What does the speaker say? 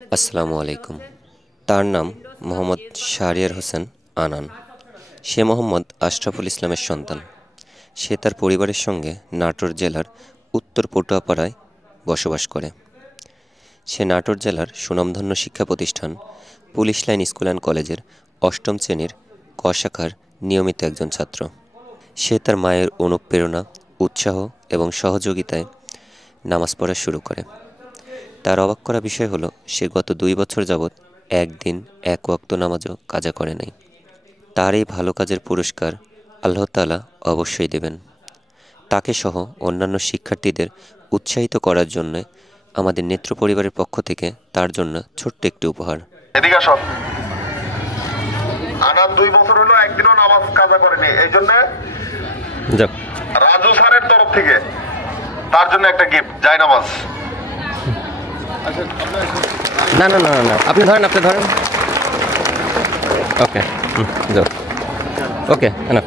আসসালামু আলাইকুম। তার নাম মোহাম্মদ শাহরিয়ার হোসেন আনান। সে মোহাম্মদ আশরাফুল ইসলামের সন্তান। সে তার পরিবারের সঙ্গে নাটোর জেলার উত্তর পটুয়াপাড়ায় বসবাস করে। সে নাটোর জেলার সুনামধন্য শিক্ষা প্রতিষ্ঠান পুলিশ লাইন স্কুল অ্যান্ড কলেজের ৮ম শ্রেণীর ক শাখার নিয়মিত একজন ছাত্র। সে তার মায়ের অনুপ্রেরণা, উৎসাহ এবং সহযোগিতায় নামাজ পড়া শুরু করে। তার অবাক করা বিষয় হলো, সে গত ২ বছর যাবৎ একদিন এক ওয়াক্ত নামাজও কাজা করে নাই। তার এই ভালো কাজের পুরস্কার আল্লাহ তাআলা অবশ্যই দেবেন। তাকে সহ অন্যান্য শিক্ষার্থীদের উৎসাহিত করার জন্য আমাদের নেত্র পরিবারের পক্ষ থেকে তার জন্য ছোট্ট একটি উপহার। এদিকে আসো। আনার ২ বছর হলো একদিনও নামাজ কাজা করেনি, এই জন্য রাজু স্যারের তরফ থেকে তার জন্য একটা গিফট, যায় নামাজ। না না না না, আপনি ধরেন। ওকে, যাও। ওকে, না।